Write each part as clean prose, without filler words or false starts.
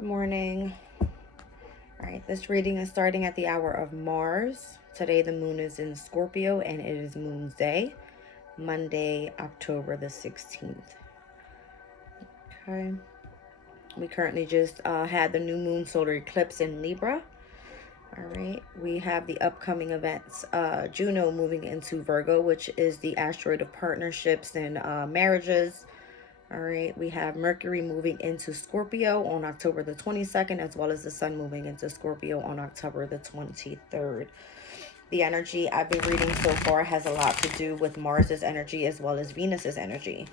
Good morning. All right, this reading is starting at the hour of Mars. Today the moon is in Scorpio and it is Moon's Day, Monday, October the 16th. Okay. We currently just had the new moon solar eclipse in Libra. All right, we have the upcoming events. Juno moving into Virgo, which is the asteroid of partnerships and marriages. All right, we have Mercury moving into Scorpio on October the 22nd, as well as the Sun moving into Scorpio on October the 23rd. The energy I've been reading so far has a lot to do with Mars's energy as well as Venus's energy,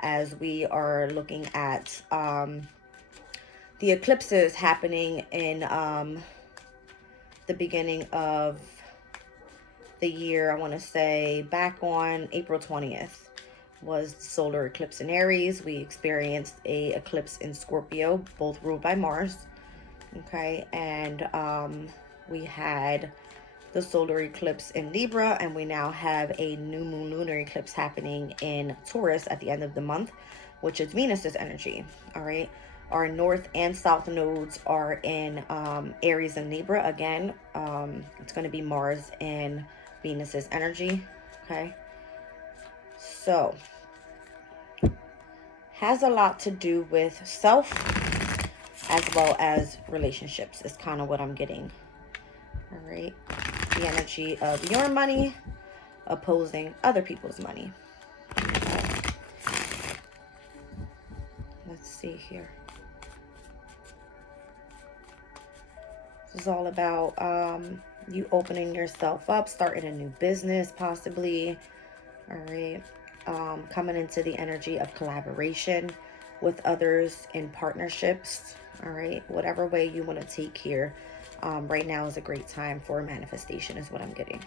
as we are looking at the eclipses happening in the beginning of the year. I want to say back on April 20th. Was the solar eclipse in Aries. We experienced a eclipse in Scorpio, both ruled by Mars. Okay, and we had the solar eclipse in Libra, and we now have a new moon lunar eclipse happening in Taurus at the end of the month, which is Venus's energy. All right, our north and south nodes are in Aries and Libra. Again, it's going to be Mars and Venus's energy. Okay, so has a lot to do with self as well as relationships is kind of what I'm getting. All right, the energy of your money opposing other people's money. Okay. Let's see here. This is all about you opening yourself up, starting a new business possibly. All right, coming into the energy of collaboration with others in partnerships. All right, whatever way you want to take here, right now is a great time for manifestation is what I'm getting.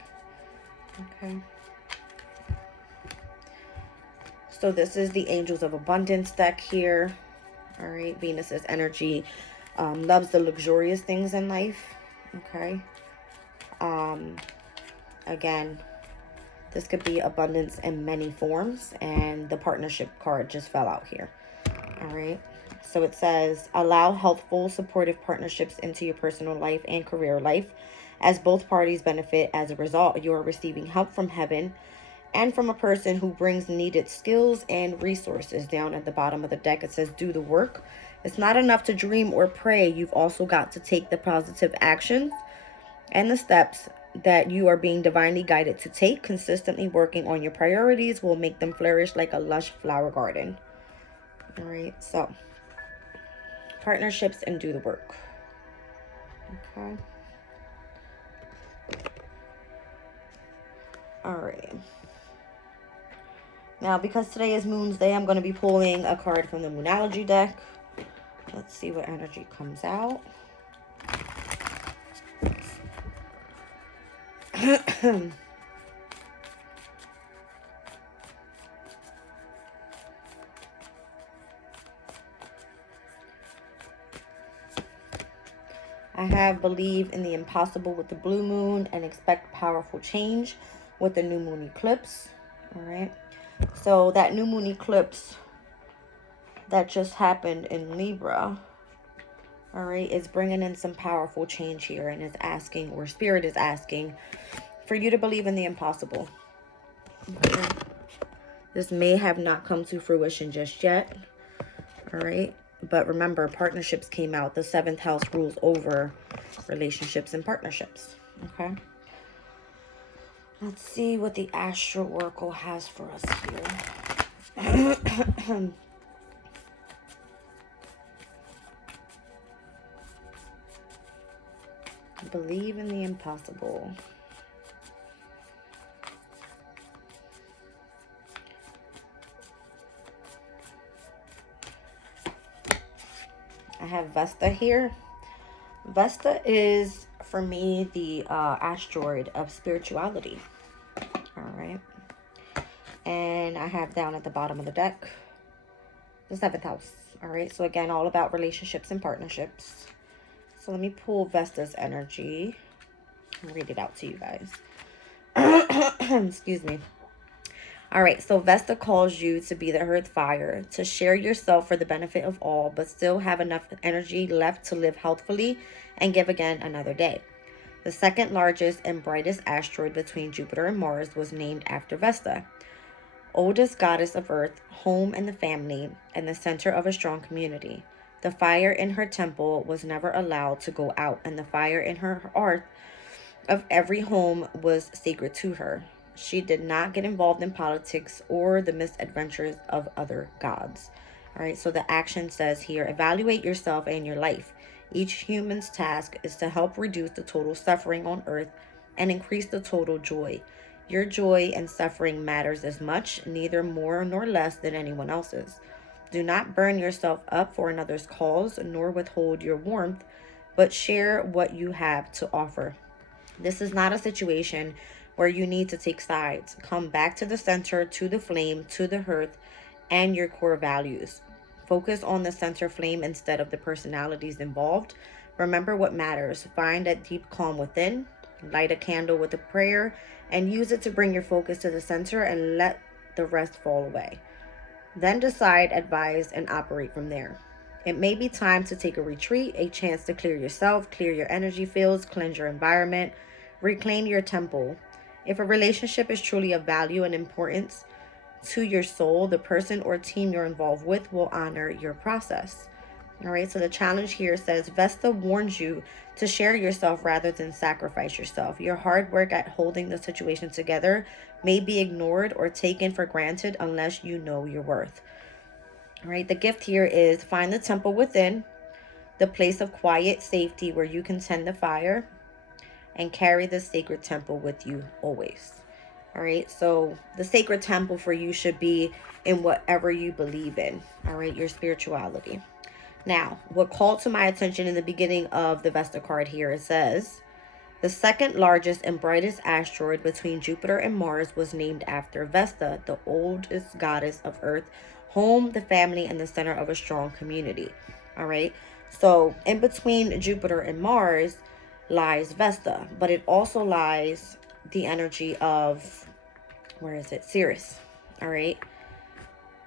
Okay, so this is the Angels of Abundance deck here. All right, Venus's energy loves the luxurious things in life. Okay, again, this could be abundance in many forms, and the partnership card just fell out here. All right, so it says, allow healthful, supportive partnerships into your personal life and career life, as both parties benefit. As a result, you are receiving help from heaven and from a person who brings needed skills and resources. Down at the bottom of the deck, it says, do the work. It's not enough to dream or pray. You've also got to take the positive actions and the steps that you are being divinely guided to take. Consistently working on your priorities will make them flourish like a lush flower garden. All right, so partnerships and do the work. Okay. All right. Now, because today is Moon's Day, I'm going to be pulling a card from the Moonology deck. Let's see what energy comes out. I have believe in the impossible with the blue moon and expect powerful change with the new moon eclipse. All right. So that new moon eclipse that just happened in Libra, all right, is bringing in some powerful change here and is asking, or spirit is asking, for you to believe in the impossible. Okay. This may have not come to fruition just yet. All right. But remember, partnerships came out. The 7th house rules over relationships and partnerships. Okay. Let's see what the Astro Oracle has for us here. Believe in the impossible. I have Vesta here. Vesta is, for me, the asteroid of spirituality. All right. And I have down at the bottom of the deck the 7th house. All right. So again, all about relationships and partnerships. So let me pull Vesta's energy and read it out to you guys. Excuse me. All right, so Vesta calls you to be the earth fire, to share yourself for the benefit of all, but still have enough energy left to live healthfully and give again another day. The second largest and brightest asteroid between Jupiter and Mars was named after Vesta, oldest goddess of earth, home and the family, and the center of a strong community. The fire in her temple was never allowed to go out, and the fire in her hearth of every home was sacred to her. She did not get involved in politics or the misadventures of other gods. All right, so the action says here, evaluate yourself and your life. Each human's task is to help reduce the total suffering on earth and increase the total joy. Your joy and suffering matters as much, neither more nor less than anyone else's. Do not burn yourself up for another's cause, nor withhold your warmth, but share what you have to offer. This is not a situation where you need to take sides. Come back to the center, to the flame, to the hearth, and your core values. Focus on the center flame instead of the personalities involved. Remember what matters. Find that deep calm within. Light a candle with a prayer and use it to bring your focus to the center and let the rest fall away. Then decide, advise, and operate from there. It may be time to take a retreat, a chance to clear yourself, clear your energy fields, cleanse your environment, reclaim your temple. If a relationship is truly of value and importance to your soul, the person or team you're involved with will honor your process. All right, so the challenge here says Vesta warns you to share yourself rather than sacrifice yourself. Your hard work at holding the situation together may be ignored or taken for granted unless you know your worth. All right, the gift here is find the temple within, the place of quiet safety where you can tend the fire, and carry the sacred temple with you always. All right, so the sacred temple for you should be in whatever you believe in. All right, your spirituality. Now, what called to my attention in the beginning of the Vesta card here, it says, the second largest and brightest asteroid between Jupiter and Mars was named after Vesta, the oldest goddess of Earth, home, the family, and the center of a strong community. All right, so in between Jupiter and Mars lies Vesta, but it also lies the energy of, where is it? Ceres. All right.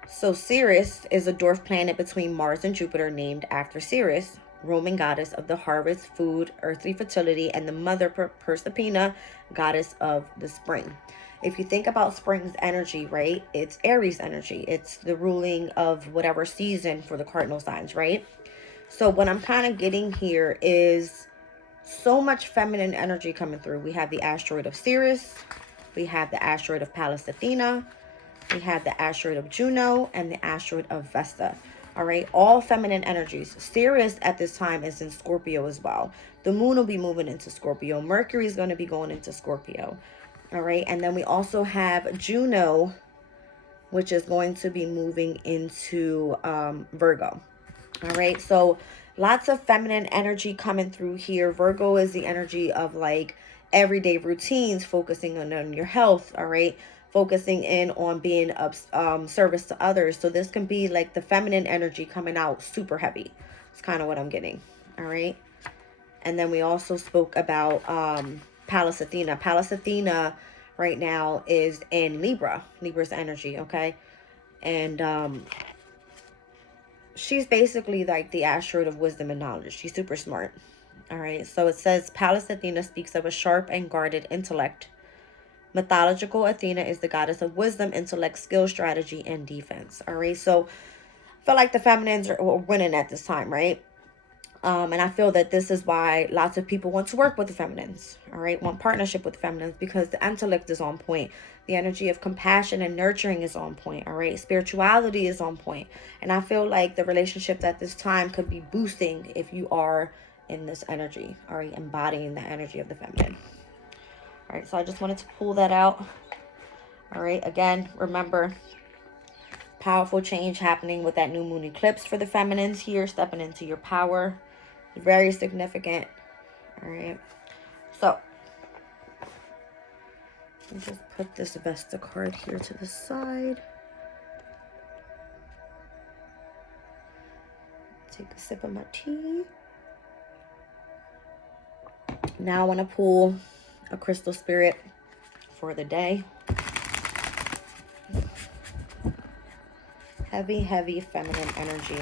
So Ceres is a dwarf planet between Mars and Jupiter named after Ceres, Roman goddess of the harvest, food, earthly fertility, and the mother Proserpina, goddess of the spring. If you think about spring's energy, right, it's Aries energy. It's the ruling of whatever season for the cardinal signs, right? So what I'm kind of getting here is so much feminine energy coming through. We have the asteroid of Ceres. We have the asteroid of Pallas Athena. We have the asteroid of Juno and the asteroid of Vesta. All right, all feminine energies. Ceres at this time is in Scorpio as well. The moon will be moving into Scorpio. Mercury is going to be going into Scorpio. All right, and then we also have Juno, which is going to be moving into Virgo. All right, so lots of feminine energy coming through here. Virgo is the energy of like everyday routines, focusing on your health. All right, focusing in on being of service to others. So this can be like the feminine energy coming out super heavy. It's kind of what I'm getting. All right, and then we also spoke about Pallas Athena. Pallas Athena right now is in Libra's energy. Okay, and she's basically like the asteroid of wisdom and knowledge. She's super smart. All right, so it says Pallas Athena speaks of a sharp and guarded intellect. Mythological Athena is the goddess of wisdom, intellect, skill, strategy, and defense. All right, so I feel like the feminines are winning at this time, right? And I feel that this is why lots of people want to work with the feminines, all right, want partnership with the feminines, because the intellect is on point. The energy of compassion and nurturing is on point, all right? Spirituality is on point. And I feel like the relationships at this time could be boosting if you are in this energy, all right, embodying the energy of the feminine. All right, so I just wanted to pull that out. All right, again, remember, powerful change happening with that new moon eclipse for the feminines here, stepping into your power. Very significant. All right, so let me just put this Vesta card here to the side. Take a sip of my tea. Now I want to pull a crystal spirit for the day. Heavy, heavy feminine energy.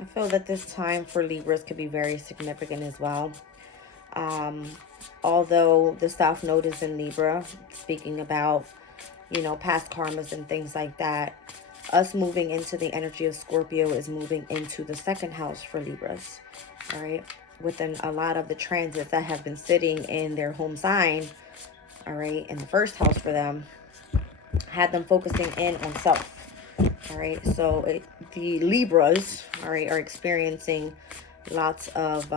I feel that this time for Libras could be very significant as well. Although the South Node is in Libra, speaking about, you know, past karmas and things like that, us moving into the energy of Scorpio is moving into the second house for Libras. All right. Within a lot of the transits that have been sitting in their home sign, all right, in the first house for them, had them focusing in on self. All right, so the Libras, all right, are experiencing lots of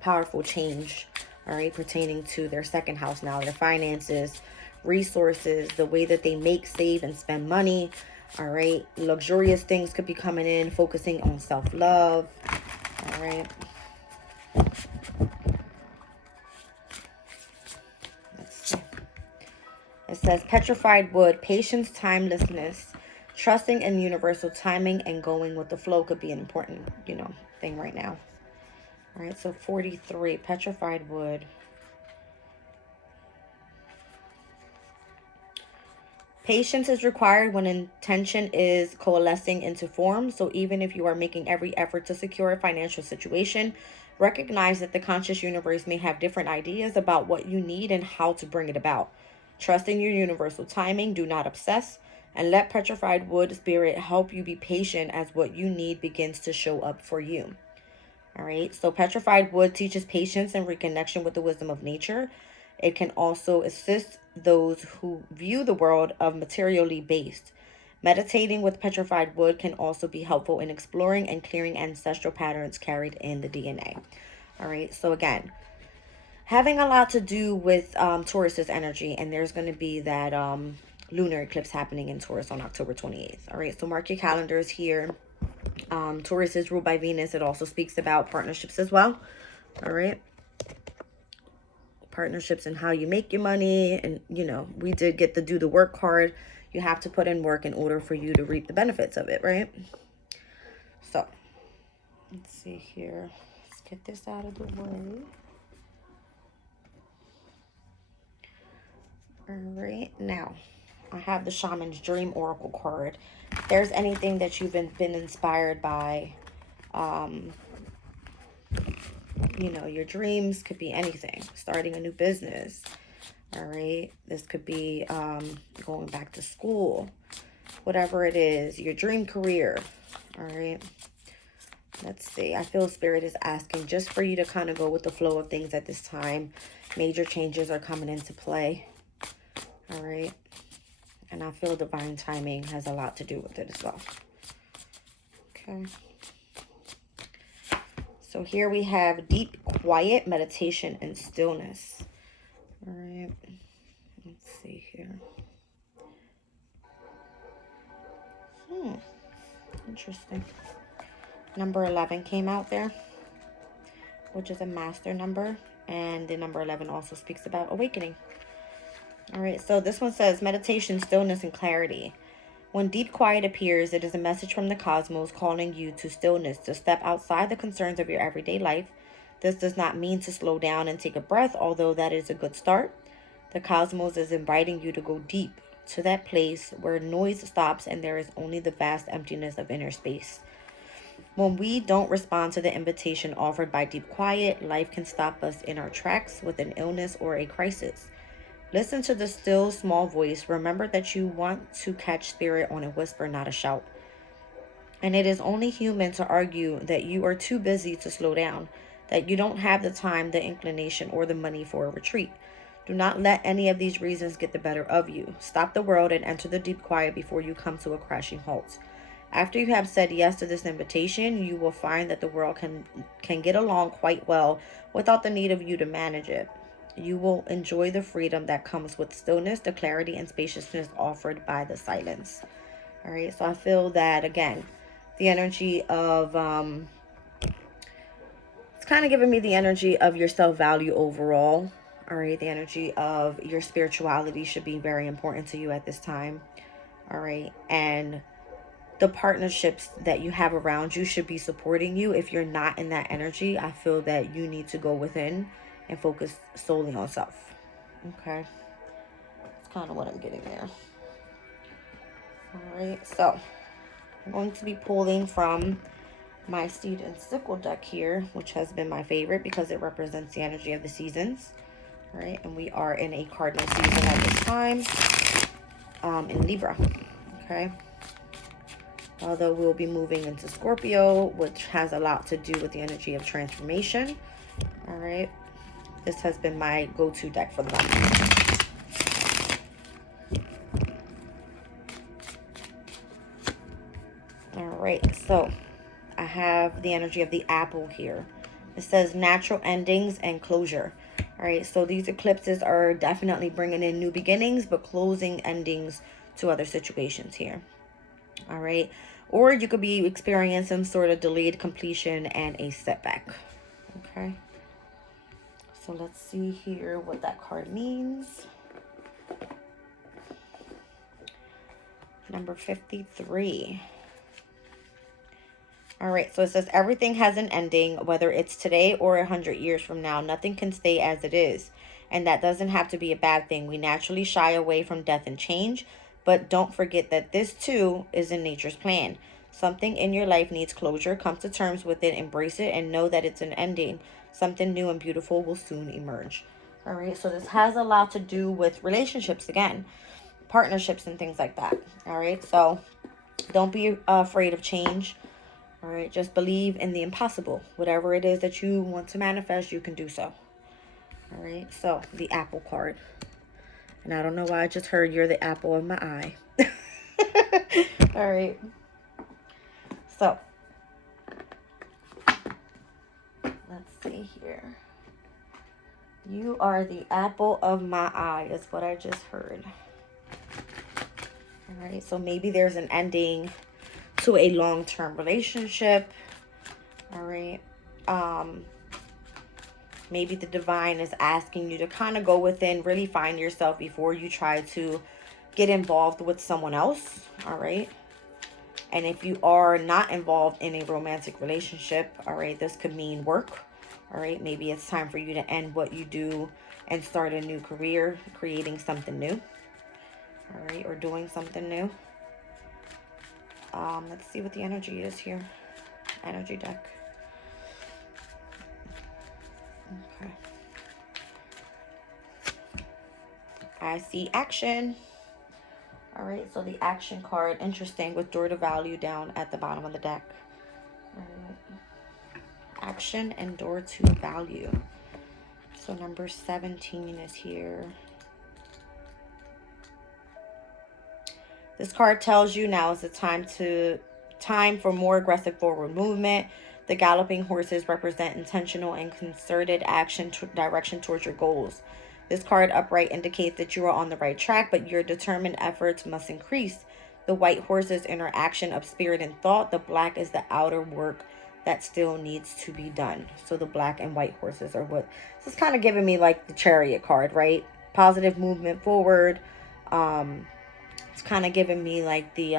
powerful change, all right, pertaining to their second house now, their finances, resources, the way that they make, save, and spend money. All right, luxurious things could be coming in, focusing on self-love. All right. Let's see. It says petrified wood, patience, timelessness, trusting in universal timing, and going with the flow could be an important, you know, thing right now. All right, so 43, petrified wood. Patience is required when intention is coalescing into form. So even if you are making every effort to secure a financial situation, recognize that the conscious universe may have different ideas about what you need and how to bring it about. Trust in your universal timing, do not obsess, and let petrified wood spirit help you be patient as what you need begins to show up for you. All right, so petrified wood teaches patience and reconnection with the wisdom of nature. It can also assist those who view the world of materially based. Meditating with petrified wood can also be helpful in exploring and clearing ancestral patterns carried in the DNA. All right, so again, having a lot to do with Taurus's energy, and there's going to be that lunar eclipse happening in Taurus on October 28th. All right, so mark your calendars here. Taurus is ruled by Venus. It also speaks about partnerships as well. All right. Partnerships and how you make your money. And, you know, we did get the do the work card. You have to put in work in order for you to reap the benefits of it, right? So, let's see here. Let's get this out of the way. All right. Now, I have the Shaman's Dream Oracle card. If there's anything that you've been inspired by, you know, your dreams could be anything. Starting a new business. All right. This could be going back to school. Whatever it is. Your dream career. All right. Let's see. I feel Spirit is asking just for you to kind of go with the flow of things at this time. Major changes are coming into play. All right. And I feel divine timing has a lot to do with it as well. Okay. So here we have deep, quiet meditation and stillness. All right. Let's see here. Interesting. Number 11 came out there, which is a master number. And the number 11 also speaks about awakening. All right. So this one says meditation, stillness, and clarity. When deep quiet appears, it is a message from the cosmos calling you to stillness, to step outside the concerns of your everyday life. This does not mean to slow down and take a breath, although that is a good start. The cosmos is inviting you to go deep, to that place where noise stops and there is only the vast emptiness of inner space. When we don't respond to the invitation offered by deep quiet, life can stop us in our tracks with an illness or a crisis. Listen to the still, small voice. Remember that you want to catch spirit on a whisper, not a shout. And it is only human to argue that you are too busy to slow down, that you don't have the time, the inclination, or the money for a retreat. Do not let any of these reasons get the better of you. Stop the world and enter the deep quiet before you come to a crashing halt. After you have said yes to this invitation, you will find that the world can get along quite well without the need of you to manage it. You will enjoy the freedom that comes with stillness, the clarity and spaciousness offered by the silence. All right, so I feel that, again, the energy of, it's kind of giving me the energy of your self-value overall. All right, the energy of your spirituality should be very important to you at this time. All right, and the partnerships that you have around you should be supporting you. If you're not in that energy, I feel that you need to go within and focus solely on self. Okay, that's kind of what I'm getting there. All right, so I'm going to be pulling from my Seed and Sickle deck here, which has been my favorite because it represents the energy of the seasons. All right, and we are in a cardinal season at this time, in Libra. Okay, although we'll be moving into Scorpio, which has a lot to do with the energy of transformation. All right, this has been my go-to deck for the month. All right, so I have the energy of the apple here. It says natural endings and closure. All right, so these eclipses are definitely bringing in new beginnings, but closing endings to other situations here. All right, or you could be experiencing some sort of delayed completion and a setback. Okay, so let's see here what that card means. Number 53. All right, so it says everything has an ending, whether it's today or 100 years from now. Nothing can stay as it is. And that doesn't have to be a bad thing. We naturally shy away from death and change, but don't forget that this too is in nature's plan. Something in your life needs closure. Come to terms with it, embrace it, and know that it's an ending. Something new and beautiful will soon emerge. All right, so this has a lot to do with relationships again, partnerships and things like that. All right, so don't be afraid of change. All right, just believe in the impossible. Whatever it is that you want to manifest, you can do so. All right, so the apple card. And I don't know why I just heard you're the apple of my eye. All right. So, let's see here. You are the apple of my eye is what I just heard. All right, so maybe there's an ending to a long-term relationship. All right. Maybe the divine is asking you to kind of go within, really find yourself before you try to get involved with someone else. All right. And if you are not involved in a romantic relationship, all right, this could mean work. All right. Maybe it's time for you to end what you do and start a new career, creating something new. All right. Or doing something new. Let's see what the energy is here. Energy deck. Okay. I see action. All right, so the action card, interesting, with door to value down at the bottom of the deck. All right. Action and door to value. So number 17 is here. This card tells you now is the time for more aggressive forward movement. The galloping horses represent intentional and concerted action direction towards your goals. This card upright indicates that you are on the right track, but your determined efforts must increase. The white horses interaction of spirit and thought. The black is the outer work that still needs to be done. So the black and white horses are what this is kind of giving me, like the Chariot card, right? Positive movement forward. It's kind of giving me like the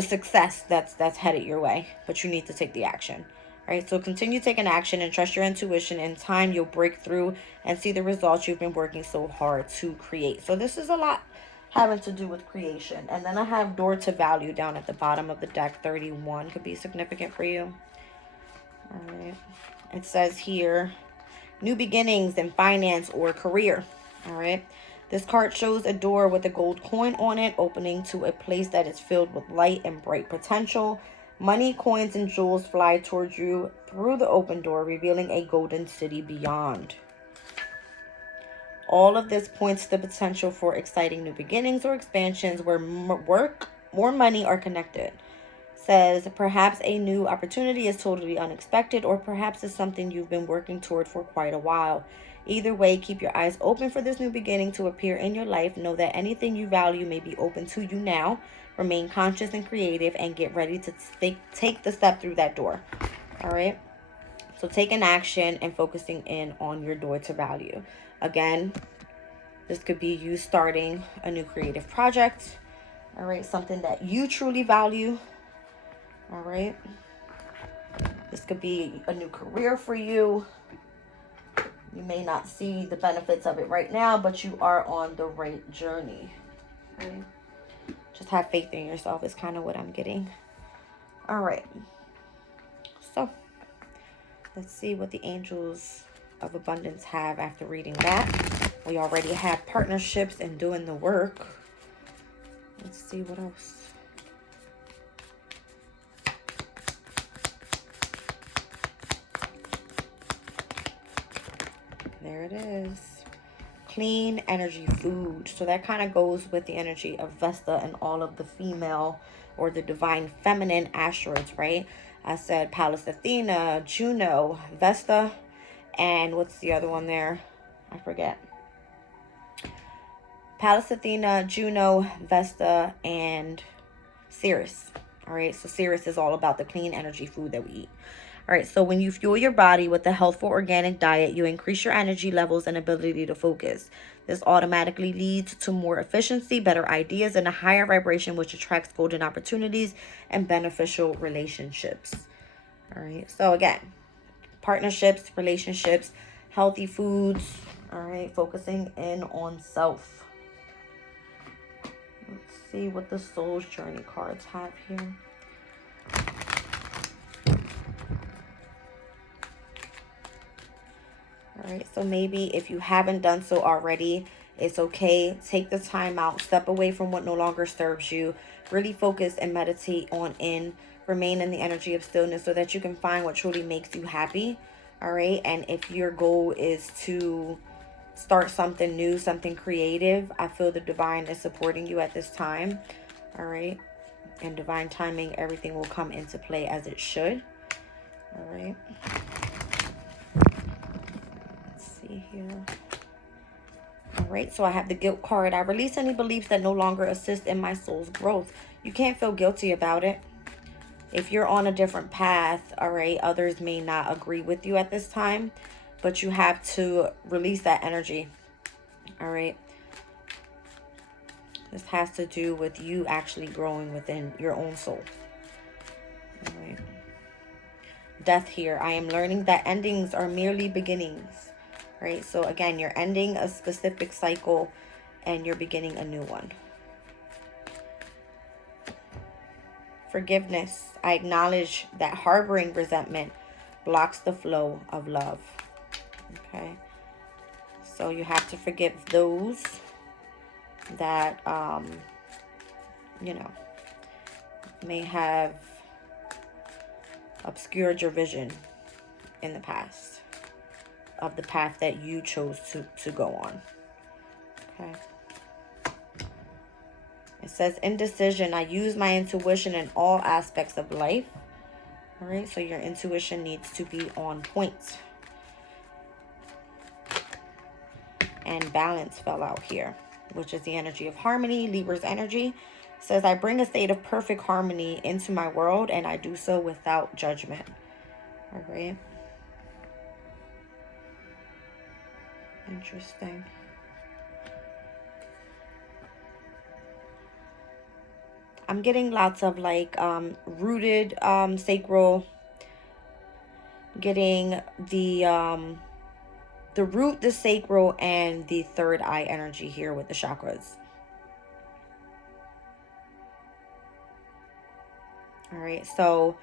success that's headed your way, but you need to take the action. All right, so continue taking action and trust your intuition. In time, you'll break through and see the results you've been working so hard to create. So this is a lot having to do with creation. And then I have door to value down at the bottom of the deck. 31 could be significant for you. All right, it says here, new beginnings in finance or career. All right. This card shows a door with a gold coin on it, opening to a place that is filled with light and bright potential. Money, coins, and jewels fly towards you through the open door, revealing a golden city beyond. All of this points to the potential for exciting new beginnings or expansions where work, more money are connected. Says perhaps a new opportunity is totally unexpected, or perhaps it's something you've been working toward for quite a while. Either way, keep your eyes open for this new beginning to appear in your life. Know that anything you value may be open to you now. Remain conscious and creative and get ready to take the step through that door. All right. So taking action and focusing in on your door to value. Again, this could be you starting a new creative project. All right, something that you truly value. All right. This could be a new career for you. You may not see the benefits of it right now, but you are on the right journey. Okay? Just have faith in yourself is kind of what I'm getting. All right. So let's see what the angels of abundance have after reading that. We already have partnerships and doing the work. Let's see what else. There it is. Clean energy food. So that kind of goes with the energy of Vesta and all of the female or the divine feminine asteroids, right? I said Pallas Athena, Juno, Vesta, and what's the other one there? I forget. Pallas Athena, Juno, Vesta, and Ceres. All right, so Ceres is all about the clean energy food that we eat. All right, so when you fuel your body with a healthful organic diet, you increase your energy levels and ability to focus. This automatically leads to more efficiency, better ideas, and a higher vibration, which attracts golden opportunities and beneficial relationships. All right, so again, partnerships, relationships, healthy foods. All right, focusing in on self. Let's see what the Soul's Journey cards have here. All right, so maybe if you haven't done so already, it's okay. Take the time out, step away from what no longer serves you, really focus and meditate on remain in the energy of stillness so that you can find what truly makes you happy. All right, and if your goal is to start something new, something creative, I feel the divine is supporting you at this time. All right, and divine timing, everything will come into play as it should. All right. Here. All right, so I have the guilt card. I release any beliefs that no longer assist in my soul's growth. You can't feel guilty about it. If you're on a different path, all right, others may not agree with you at this time, but you have to release that energy. All right. This has to do with you actually growing within your own soul. All right. Death here. I am learning that endings are merely beginnings. Right, so again, you're ending a specific cycle and you're beginning a new one. Forgiveness. I acknowledge that harboring resentment blocks the flow of love. Okay, so you have to forgive those that you know, may have obscured your vision in the past of the path that you chose to go on. Okay. It says indecision. I use my intuition in all aspects of life. All right, so your intuition needs to be on point. And balance fell out here, which is the energy of harmony, Libra's energy. It says I bring a state of perfect harmony into my world and I do so without judgment. All right. Interesting. I'm getting lots of like rooted sacral, getting the root, the sacral, and the third eye energy here with the chakras. All right, so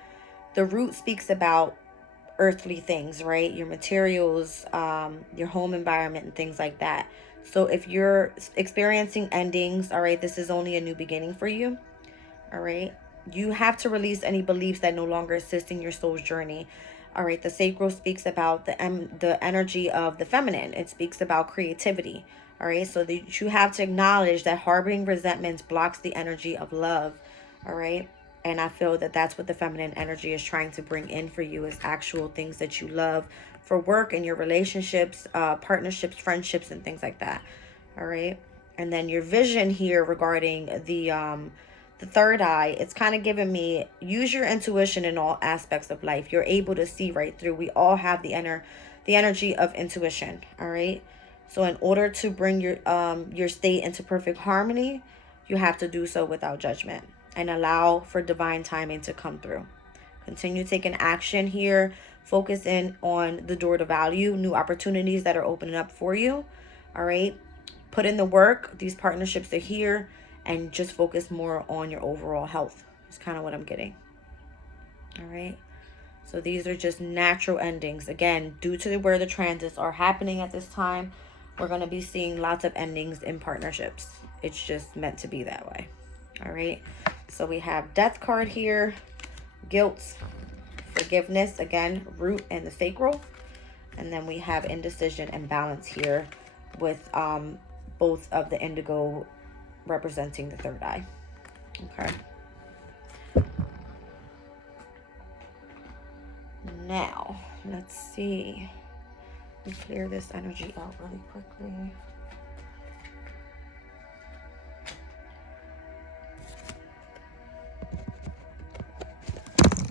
the root speaks about earthly things, right? Your materials, your home environment, and things like that. So if you're experiencing endings, all right, this is only a new beginning for you. All right, you have to release any beliefs that no longer assist in your soul's journey. All right, the sacral speaks about the energy of the feminine. It speaks about creativity. All right, so you have to acknowledge that harboring resentments blocks the energy of love. All right. And I feel that that's what the feminine energy is trying to bring in for you, is actual things that you love for work and your relationships, partnerships, friendships, and things like that. All right. And then your vision here regarding the the third eye, it's kind of giving me use your intuition in all aspects of life. You're able to see right through. We all have the energy of intuition. All right. So in order to bring your state into perfect harmony, you have to do so without judgment and allow for divine timing to come through. Continue taking action here. Focus in on the door to value, new opportunities that are opening up for you. All right. Put in the work. These partnerships are here, and just focus more on your overall health. It's kind of what I'm getting. All right. So these are just natural endings. Again, due to where the transits are happening at this time, we're going to be seeing lots of endings in partnerships. It's just meant to be that way. All right. So we have Death card here, guilt, forgiveness, again, root and the sacral. And then we have indecision and balance here with both of the indigo representing the third eye. Okay. Now, let's see. Let me clear this energy out really quickly.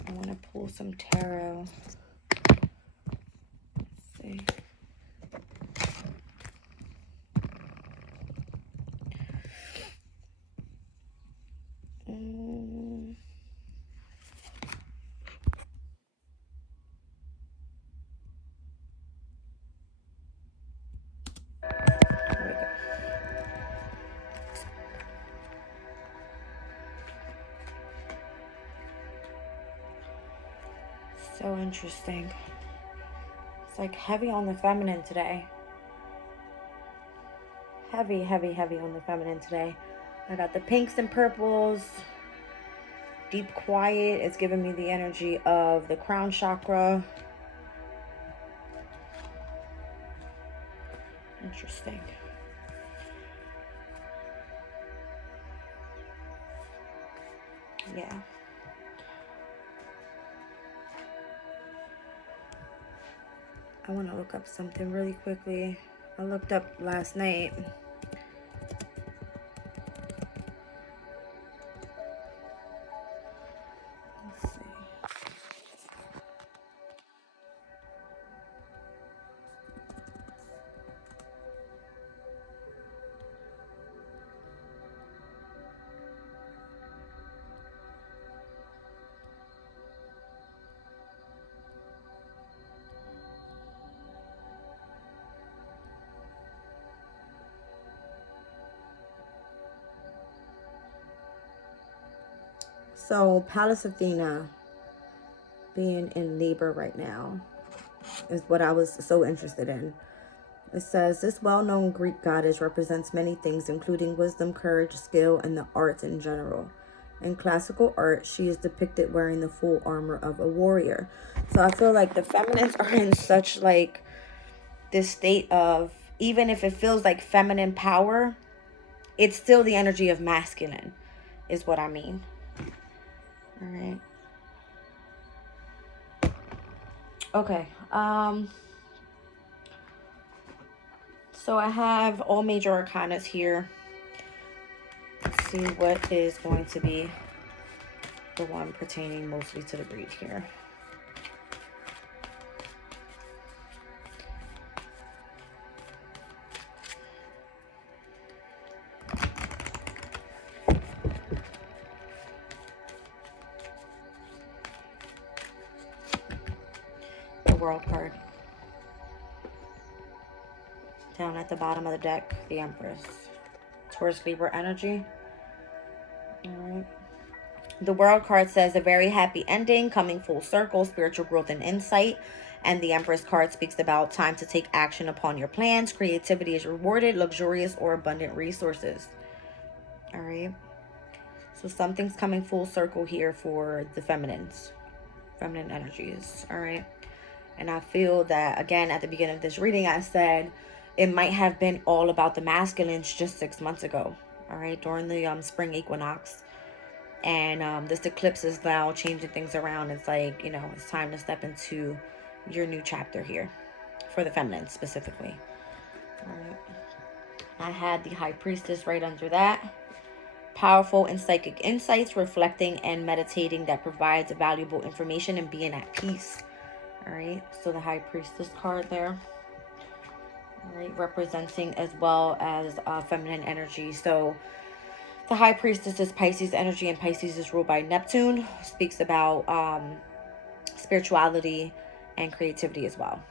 I want to pull some tarot. Let's see. So interesting. It's like heavy on the feminine today. Heavy, heavy, heavy on the feminine today. I got the pinks and purples. Deep quiet is giving me the energy of the crown chakra. Interesting. Yeah. I want to look up something really quickly. I looked up last night. Let's see. So Pallas Athena being in Libra right now is what I was so interested in. It says, this well-known Greek goddess represents many things, including wisdom, courage, skill, and the arts in general. In classical art, she is depicted wearing the full armor of a warrior. So I feel like the feminines are in such like this state of, even if it feels like feminine power, it's still the energy of masculine, is what I mean. All right. Okay. So I have all major arcanas here. Let's see what is going to be the one pertaining mostly to the breed here. The World card. Down at the bottom of the deck, the Empress. Taurus Libra energy. All right. The World card says a very happy ending, coming full circle, spiritual growth and insight. And the Empress card speaks about time to take action upon your plans. Creativity is rewarded, luxurious or abundant resources. All right. So something's coming full circle here for the feminine energies. All right. And I feel that, again, at the beginning of this reading, I said it might have been all about the masculines just 6 months ago. All right. During the spring equinox. And this eclipse is now changing things around. It's like, it's time to step into your new chapter here for the feminine specifically. All right. I had the High Priestess right under that. powerful and psychic insights, reflecting and meditating that provides valuable information, and being at peace. All right, so the High Priestess card there. All right, representing as well as feminine energy. So the High Priestess is Pisces energy, and Pisces is ruled by Neptune. Speaks about spirituality and creativity as well.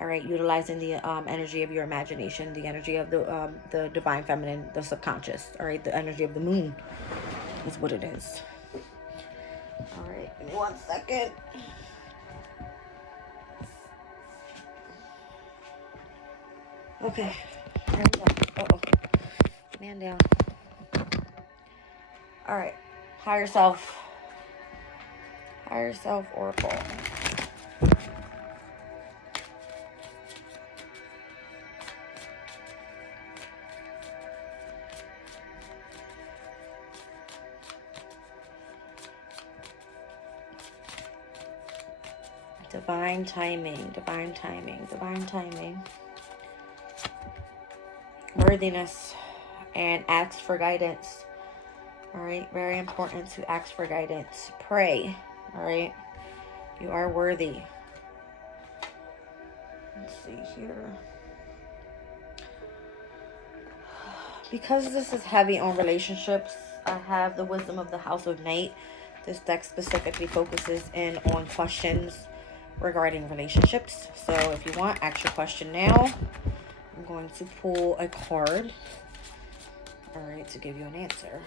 All right, utilizing the energy of your imagination, the energy of the divine feminine, the subconscious. All right, the energy of the moon is what it is. All right, give me 1 second. Okay, there we go. Uh-oh. Man down. All right, higher self. Higher self oracle. Divine timing, divine timing, divine timing. Worthiness and ask for guidance. All right, very important to ask for guidance. Pray. All right, you are worthy. Let's see here. Because this is heavy on relationships, I have the Wisdom of the House of Night. This deck specifically focuses in on questions regarding relationships. So if you want, ask your question now. I'm going to pull a card, all right, to give you an answer.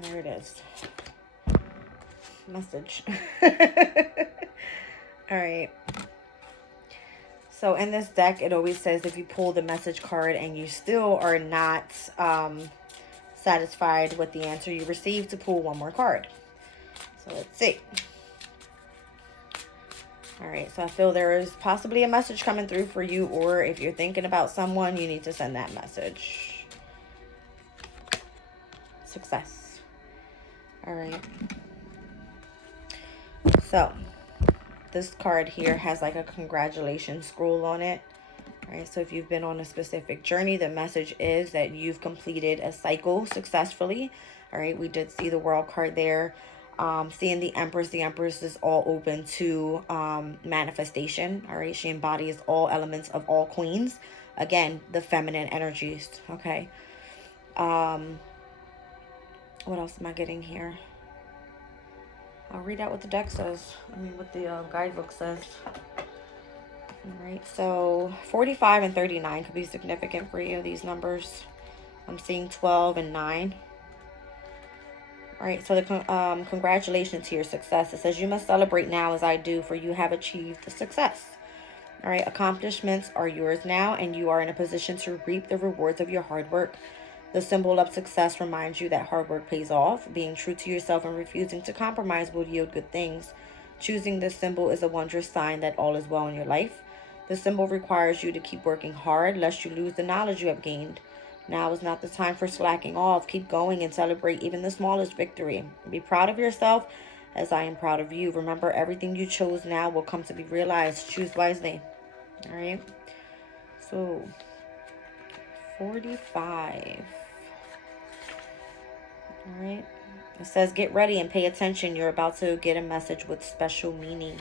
There it is. Message. All right. So in this deck, it always says if you pull the message card and you still are not satisfied with the answer you received, to pull one more card. So let's see. All right. So I feel there is possibly a message coming through for you, or if you're thinking about someone, you need to send that message. Success. All right. So this card here has like a congratulations scroll on it. All right, so if you've been on a specific journey, the message is that you've completed a cycle successfully. All right, we did see the World card there. Seeing the Empress is all open to manifestation. All right, she embodies all elements of all queens. Again, the feminine energies. Okay. What else am I getting here? I'll read out what the deck says. What the guidebook says. All right, so 45 and 39 could be significant for you, these numbers. I'm seeing 12 and 9. All right, so the congratulations to your success. It says you must celebrate now as I do, for you have achieved success. All right, accomplishments are yours now, and you are in a position to reap the rewards of your hard work. The symbol of success reminds you that hard work pays off. Being true to yourself and refusing to compromise will yield good things. Choosing this symbol is a wondrous sign that all is well in your life. The symbol requires you to keep working hard, lest you lose the knowledge you have gained. Now is not the time for slacking off. Keep going and celebrate even the smallest victory. Be proud of yourself as I am proud of you. Remember, everything you chose now will come to be realized. Choose wisely. All right. So 45. All right. It says, get ready and pay attention. You're about to get a message with special meaning.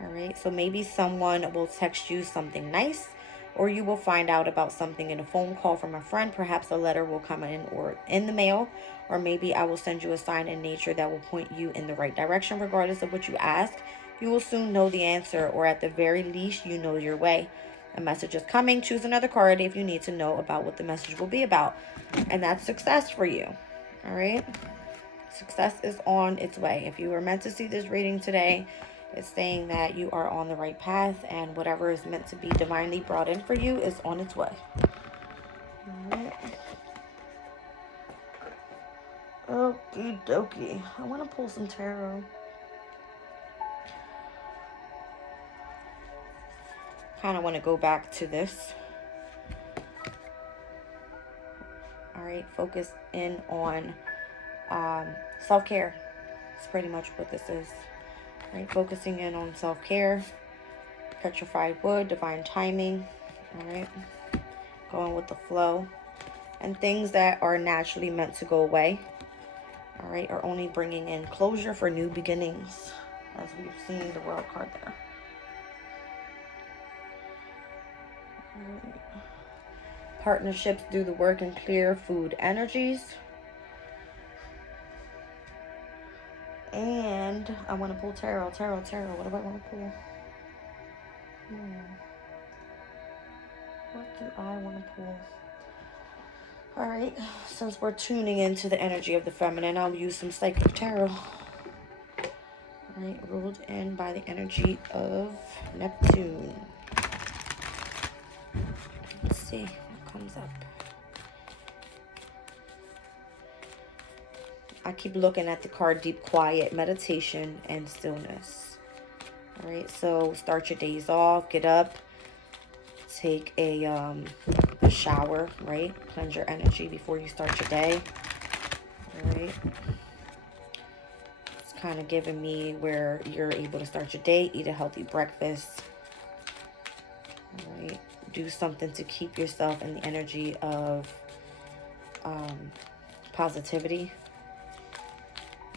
All right. So maybe someone will text you something nice, or you will find out about something in a phone call from a friend. Perhaps a letter will come in or in the mail, or maybe I will send you a sign in nature that will point you in the right direction. Regardless of what you ask, you will soon know the answer, or at the very least, you know your way. A message is coming. Choose another card if you need to know about what the message will be about. And that's success for you. All right. Success is on its way. If you were meant to see this reading today, it's saying that you are on the right path, and whatever is meant to be divinely brought in for you is on its way. All right. Okie dokie. I want to pull some tarot. Kind of want to go back to this. All right. Focus in on self-care. It's pretty much what this is. Right? Focusing in on self-care, petrified wood, divine timing. All right. Going with the flow. And things that are naturally meant to go away, all right, are only bringing in closure for new beginnings, as we've seen the World card there. Right. Partnerships do the work and clear food energies. And I want to pull tarot. What do I want to pull? What do I want to pull? All right, since we're tuning into the energy of the feminine, I'll use some psychic tarot. All right, ruled in by the energy of Neptune. Let's see what comes up. I keep looking at the card Deep Quiet, Meditation, and Stillness. All right, so start your days off, get up, take a shower, right? Cleanse your energy before you start your day. All right. It's kind of giving me where you're able to start your day, eat a healthy breakfast. All right. Do something to keep yourself in the energy of positivity.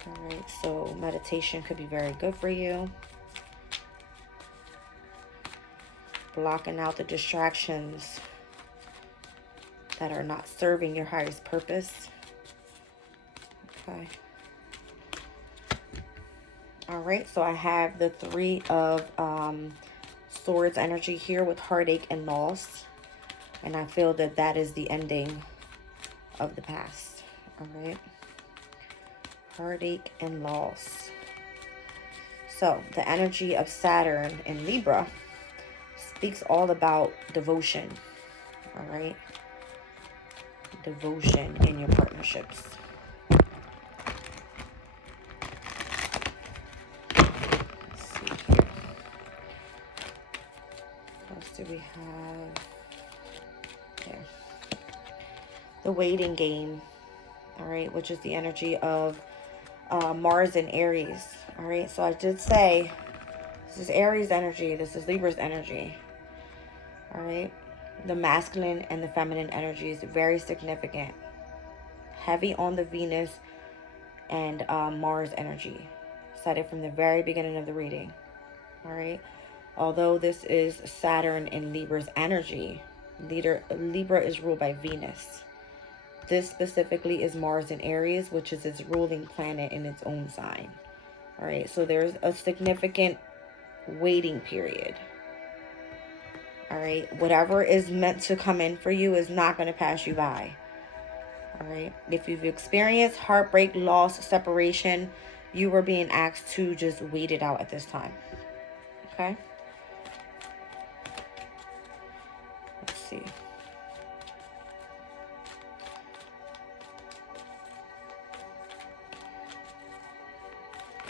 All right. So meditation could be very good for you. Blocking out the distractions that are not serving your highest purpose. Okay. All right, so I have the Three of Swords energy here with heartache and loss. And I feel that that is the ending of the past. All right. Heartache and loss. So the energy of Saturn in Libra speaks all about devotion. All right. Devotion in your partnerships. Let's see here. What else do we have? There. The waiting game. All right, which is the energy of Mars and Aries. All right, so I did say this is Aries energy. This is Libra's energy. All right. The masculine and the feminine energy is very significant. Heavy on the Venus and Mars energy. Said it from the very beginning of the reading. All right. Although this is Saturn in Libra's energy, Libra is ruled by Venus. This specifically is Mars in Aries, which is its ruling planet in its own sign. All right. So there's a significant waiting period. All right, whatever is meant to come in for you is not going to pass you by. All right, if you've experienced heartbreak, loss, separation, you are being asked to just wait it out at this time. Okay. Let's see.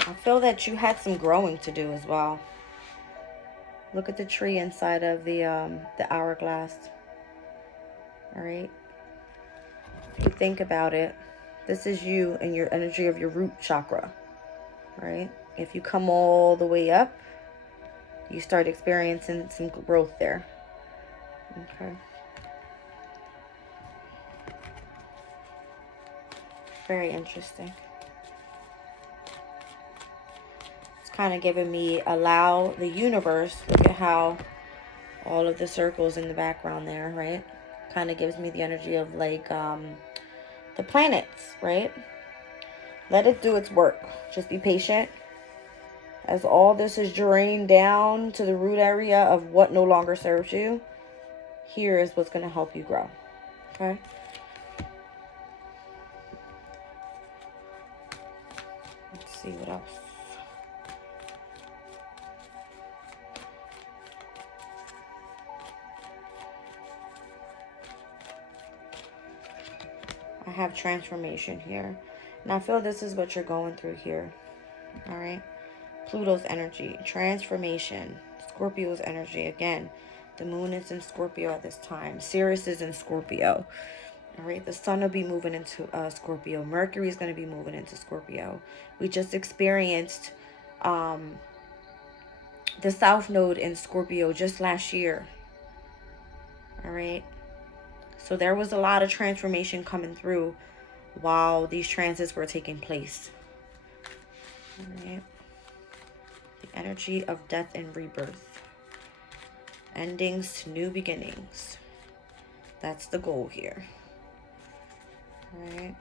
I feel that you had some growing to do as well. Look at the tree inside of the hourglass. All right. If you think about it, this is you and your energy of your root chakra. All right. If you come all the way up, you start experiencing some growth there. Okay. Very interesting. Kind of giving me allow the universe. Look at how all of the circles in the background there, right? Kind of gives me the energy of like the planets, right? Let it do its work. Just be patient as all this is drained down to the root area of what no longer serves you. Here is what's going to help you grow. Okay. Let's see what else. I have transformation here. And I feel this is what you're going through here. All right. Pluto's energy. Transformation. Scorpio's energy. Again, the moon is in Scorpio at this time. Sirius is in Scorpio. All right, the sun will be moving into Scorpio. Mercury is going to be moving into Scorpio. We just experienced the South Node in Scorpio just last year. All right, so there was a lot of transformation coming through while these transits were taking place. All right, the energy of death and rebirth, endings to new beginnings. That's the goal here. All right.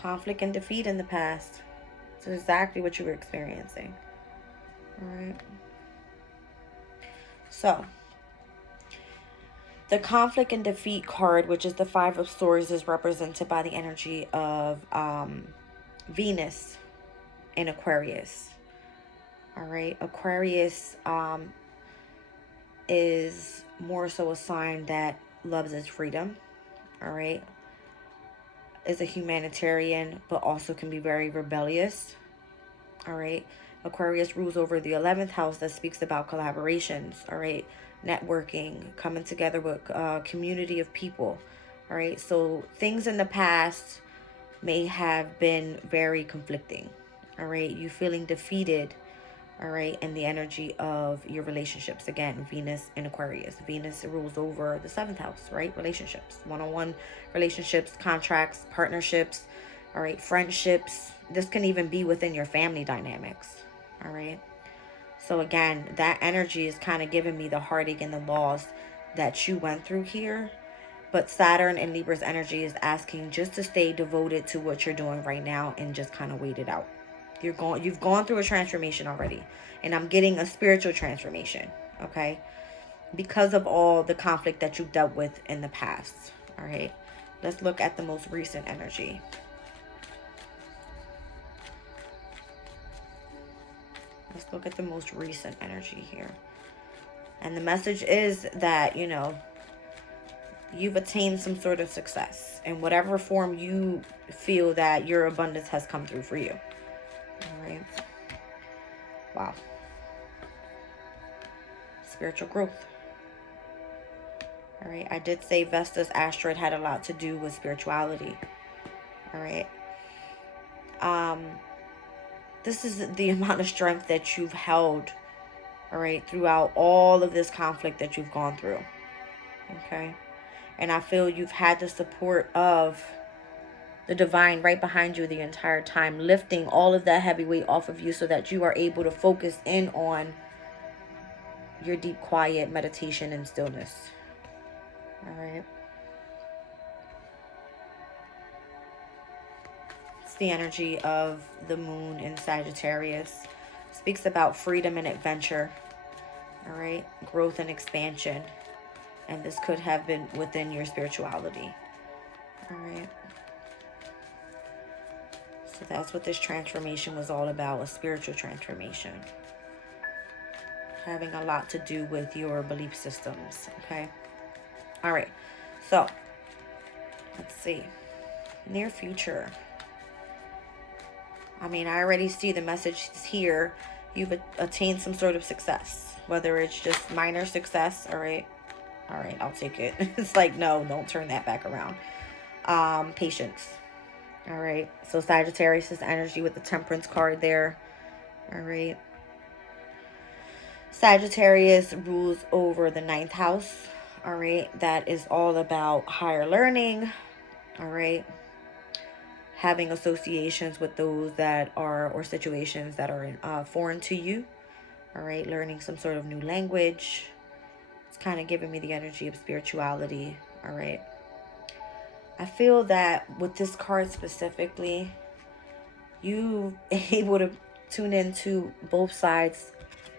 Conflict and defeat in the past. It's exactly what you were experiencing. All right. So, the conflict and defeat card, which is the Five of Swords, is represented by the energy of Venus in Aquarius. All right. Aquarius is more so a sign that loves its freedom. All right. Is a humanitarian, but also can be very rebellious. All right. Aquarius rules over the 11th house that speaks about collaborations. All right. Networking, coming together with a community of people. All right. So things in the past may have been very conflicting. All right. You feeling defeated. All right. And the energy of your relationships. Again, Venus in Aquarius. Venus rules over the 7th house, right? Relationships, one-on-one relationships, contracts, partnerships. All right. Friendships. This can even be within your family dynamics. All right. So again, that energy is kind of giving me the heartache and the loss that you went through here. But Saturn and Libra's energy is asking just to stay devoted to what you're doing right now and just kind of wait it out. You've gone through a transformation already. And I'm getting a spiritual transformation, okay? Because of all the conflict that you've dealt with in the past, all right? Let's look at the most recent energy. Let's look at the most recent energy here. And the message is that, you know, you've attained some sort of success in whatever form you feel that your abundance has come through for you. All right. Wow. Spiritual growth. All right. I did say Vesta's asteroid had a lot to do with spirituality. All right. This is the amount of strength that you've held, all right, throughout all of this conflict that you've gone through. Okay. And I feel you've had the support of the divine right behind you the entire time, lifting all of that heavy weight off of you so that you are able to focus in on your deep, quiet meditation and stillness. All right. It's the energy of the moon in Sagittarius. Speaks about freedom and adventure. All right. Growth and expansion. And this could have been within your spirituality. All right. So that's what this transformation was all about, a spiritual transformation. Having a lot to do with your belief systems, okay? All right, so let's see. Near future. I mean, I already see the message here. You've attained some sort of success, whether it's just minor success. All right, I'll take it. It's like, no, don't turn that back around. Patience. All right, so Sagittarius is energy with the Temperance card there. All right. Sagittarius rules over the 9th house. All right. That is all about higher learning. All right. Having associations with those that are, or situations that are foreign to you. All right. Learning some sort of new language. It's kind of giving me the energy of spirituality. All right. I feel that with this card specifically, you able to tune into both sides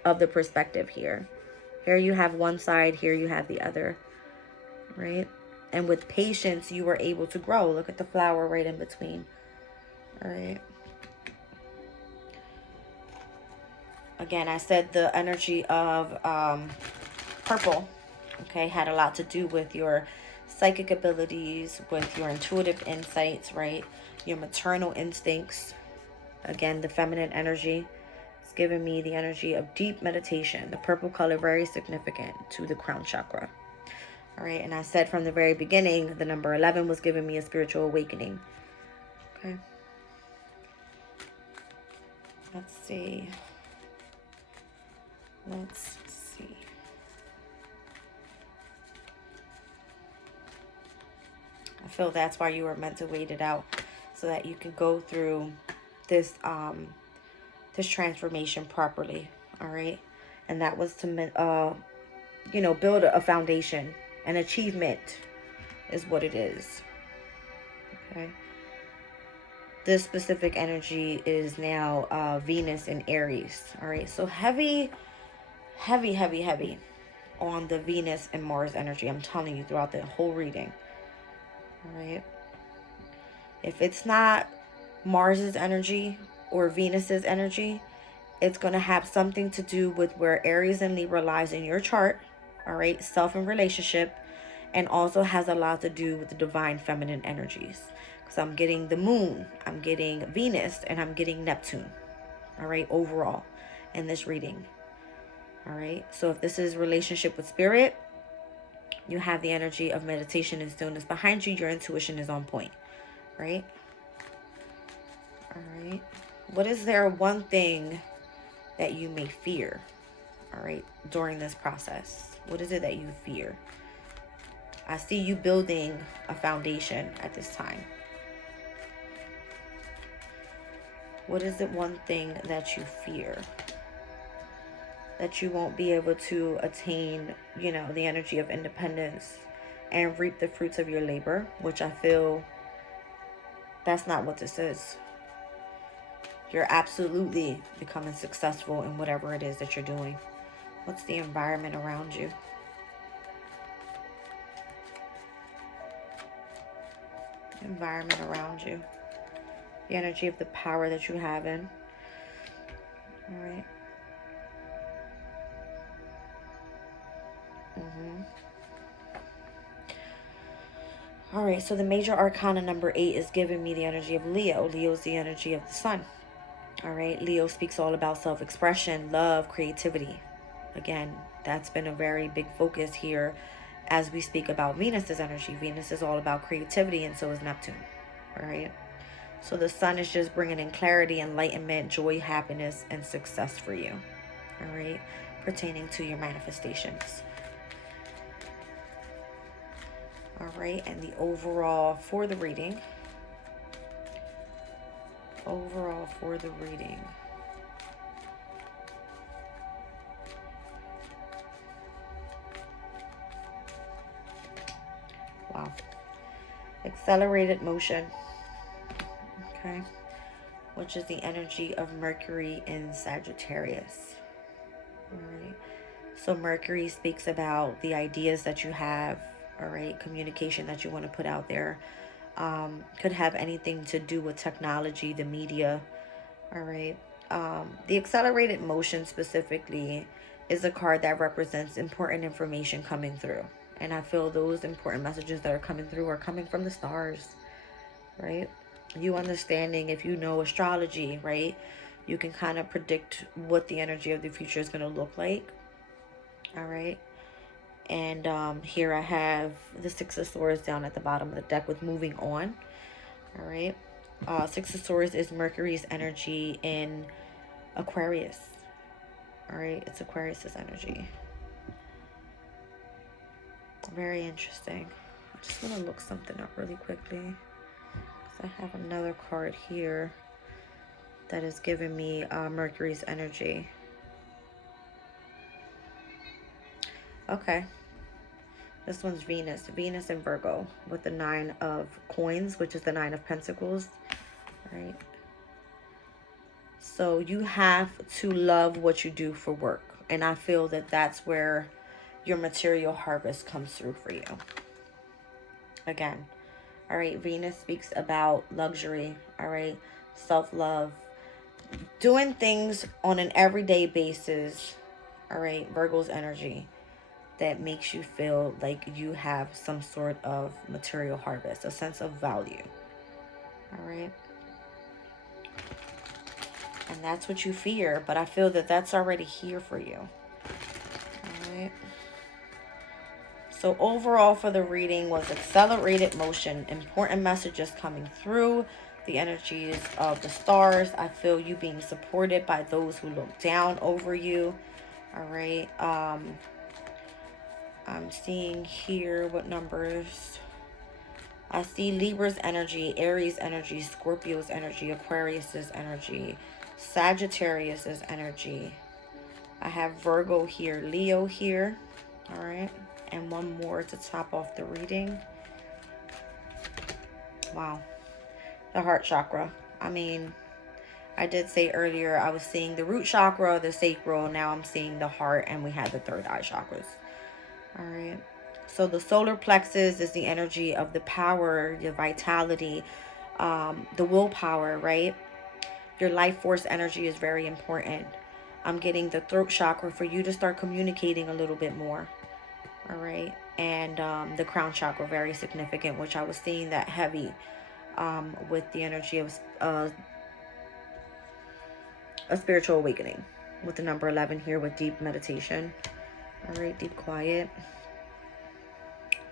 of the perspective here. Here you have one side, here you have the other, right? And with patience, you were able to grow. Look at the flower right in between. All right. Again, I said the energy of purple, okay, had a lot to do with your psychic abilities, with your intuitive insights, right? Your maternal instincts. Again, the feminine energy. It's giving me the energy of deep meditation. The purple color, very significant to the crown chakra. All right, and I said from the very beginning, the number 11 was giving me a spiritual awakening. Okay. Let's see. Let's see. I feel that's why you were meant to wait it out, so that you can go through this this transformation properly. All right, and that was to you know, build a foundation. An achievement is what it is. Okay. This specific energy is now Venus in Aries. All right, so heavy on the Venus and Mars energy. I'm telling you throughout the whole reading. All right. If it's not Mars's energy or Venus's energy, it's going to have something to do with where Aries and Libra lies in your chart. All right. Self and relationship. And also has a lot to do with the divine feminine energies. Because I'm getting the moon, I'm getting Venus, and I'm getting Neptune. All right. Overall in this reading. All right. So if this is relationship with spirit, you have the energy of meditation and stillness behind you. Your intuition is on point. Right? All right. What is there one thing that you may fear? All right. During this process, what is it that you fear? I see you building a foundation at this time. What is it one thing that you fear? That you won't be able to attain, you know, the energy of independence and reap the fruits of your labor, which I feel that's not what this is. You're absolutely becoming successful in whatever it is that you're doing. What's the environment around you? Environment around you. The energy of the power that you have in. All right. All right, so the major arcana number 8 is giving me the energy of Leo. Leo is the energy of the sun. All right, Leo speaks all about self-expression, love, creativity. Again, that's been a very big focus here as we speak about Venus's energy. Venus is all about creativity, and so is Neptune. All right, so the sun is just bringing in clarity, enlightenment, joy, happiness, and success for you. All right, pertaining to your manifestations. All right, and the overall for the reading. Overall for the reading. Wow. Accelerated motion. Okay. Which is the energy of Mercury in Sagittarius. All right. So Mercury speaks about the ideas that you have. All right. Communication that you want to put out there. Could have anything to do with technology, the media. All right. The accelerated motion specifically is a card that represents important information coming through. And I feel those important messages that are coming through are coming from the stars, right? You understanding, if you know astrology, right? You can kind of predict what the energy of the future is going to look like. All right. And here I have the Six of Swords down at the bottom of the deck with moving on. All right. Six of Swords is Mercury's energy in Aquarius. All right. It's Aquarius's energy. Very interesting. I just want to look something up really quickly. I have another card here that is giving me Mercury's energy. Okay. This one's Venus. Venus in Virgo with the 9 of coins, which is the 9 of pentacles. Right. So you have to love what you do for work. And I feel that that's where your material harvest comes through for you. Again. All right. Venus speaks about luxury. All right. Self-love. Doing things on an everyday basis. All right. Virgo's energy. That makes you feel like you have some sort of material harvest, a sense of value. All right. And that's what you fear. But I feel that that's already here for you. All right. So overall for the reading was accelerated motion, important messages coming through, the energies of the stars. I feel you being supported by those who look down over you. All right. I'm seeing here what numbers. I see Libra's energy, Aries energy, Scorpio's energy, Aquarius's energy, Sagittarius's energy. I have Virgo here, Leo here. All right. And one more to top off the reading. Wow. The heart chakra. I mean, I did say earlier I was seeing the root chakra, the sacral. Now I'm seeing the heart, and we had the third eye chakras. All right. So the solar plexus is the energy of the power, your vitality, the willpower, right? Your life force energy is very important. I'm getting the throat chakra for you to start communicating a little bit more. All right. And the crown chakra, very significant, which I was seeing that heavy with the energy of a spiritual awakening with the number 11 here with deep meditation. All right. Deep quiet.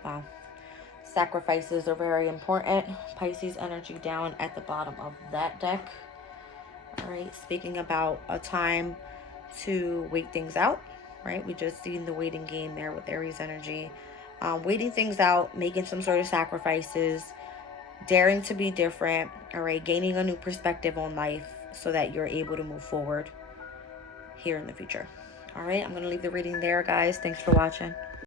Wow. Sacrifices are very important. Pisces energy down at the bottom of that deck. All right. Speaking about a time to wait things out. Right. We just seen the waiting game there with Aries energy. Waiting things out, making some sort of sacrifices, daring to be different. All right. Gaining a new perspective on life so that you're able to move forward here in the future. All right. I'm going to leave the reading there, guys. Thanks for watching.